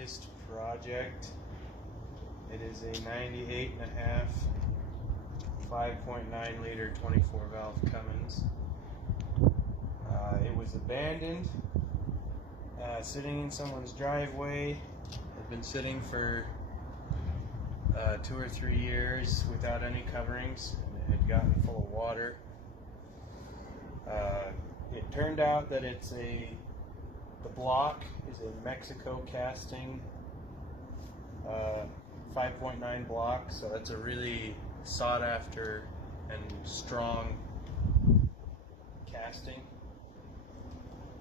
latest project. It is a 98.5 5.9 liter 24 valve Cummins. It was abandoned, sitting in someone's driveway. Had been sitting for 2 or 3 years without any coverings, and it had gotten full of water. It turned out that the block is a Mexico casting 5.9 block, so that's a really sought after and strong casting.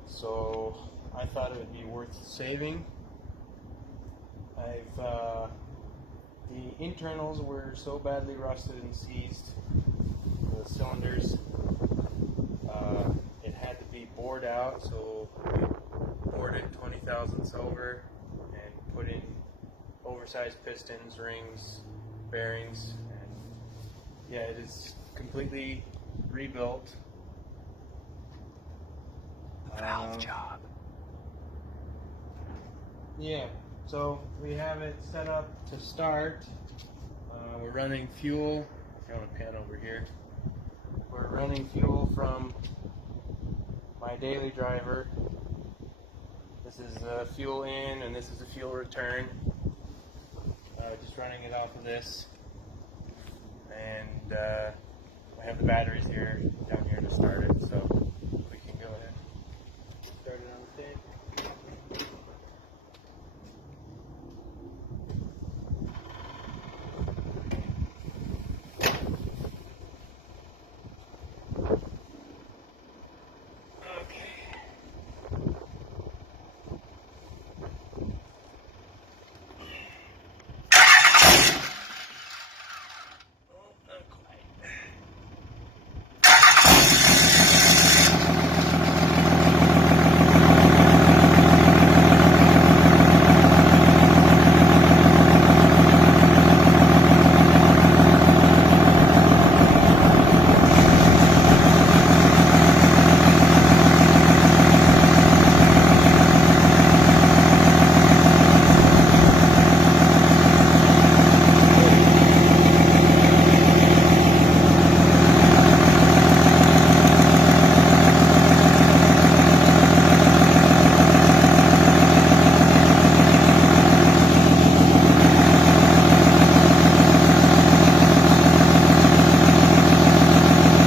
So I thought it would be worth saving. The internals were so badly rusted and seized, the cylinders, it had to be bored out, so we bored it 20 thousandths over and put in oversized pistons, rings, bearings, and yeah, it is completely rebuilt. Valve job. Yeah, so we have it set up to start. We're running fuel. I want to pan over here. We're running fuel from my daily driver. This is fuel in, and this is the fuel return. Just running it off of this, and I have the batteries here down here to start it. So.